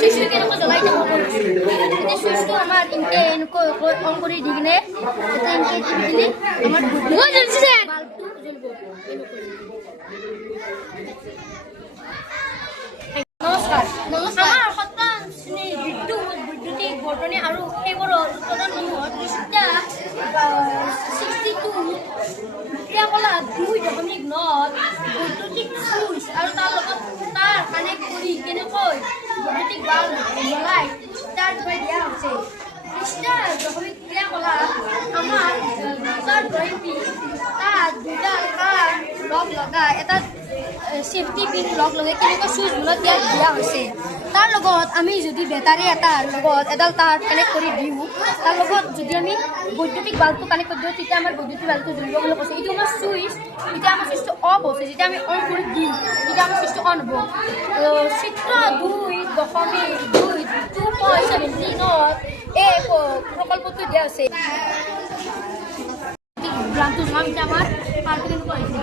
সুইচটো কেনেকৈ জ্বলাই দিব এতিয়া সুইচটো আমাৰ ইনকে এনেকৈ অন কৰি দি কিনে এটা ইনকে দি দিলে আমাৰ বাল্বটো জ্বলিব নমস্কাৰ আমাৰ সত্তান বৈদ্যুতিক বৰ্তনী আৰু সেইবোৰৰ উৎপাদনসমূহত এতিয়া 62 ক্ৰিয়াকলাপ 2.9 বৈদ্যুতিক সুইচ আৰু তাৰ কানেক্ট কৰি কেনেকৈ বৈদ্যুতিক বাল্ব জ্বলাই তাৰ বিষয়ে দিয়া হৈছে। পৃষ্ঠা দশমিক ক্ৰিয়াকলাপ আমাৰ দুটাৰ ড্ৰয়িং পিন তাত দুডাল কাৰ লগ লগাই এটা সেফটি পিন লগ লগাই কেনেকৈ সুইচ বোলত দিয়া হৈছে। তাৰ লগত আমি যদি বেটাৰী এটাৰ লগত এডাল তাৰ কানেক্ট কৰি দিওঁ তাৰ লগত যদি আমি বৈদ্যুতিক বাল্বটো কানেক্ট কৰি দিওঁ তেতিয়া আমাৰ বৈদ্যুতিক বাল্বটো জ্বলিব বুলি কৈছে। এইটো আমাৰ সুইচ এতিয়া আমাৰ সুইচটো অফ হৈছে যেতিয়া আমি অন কৰি দিম তেতিয়া আমাৰ সুইচটো অন হ'ব। চিত্ৰ 2.2.17 এই প্ৰকল্পটো দিয়া হৈছে। ব্ৰাণ্ডটো যোৱা আমাৰ পাৰ্টি কেনেকুৱা হৈছে।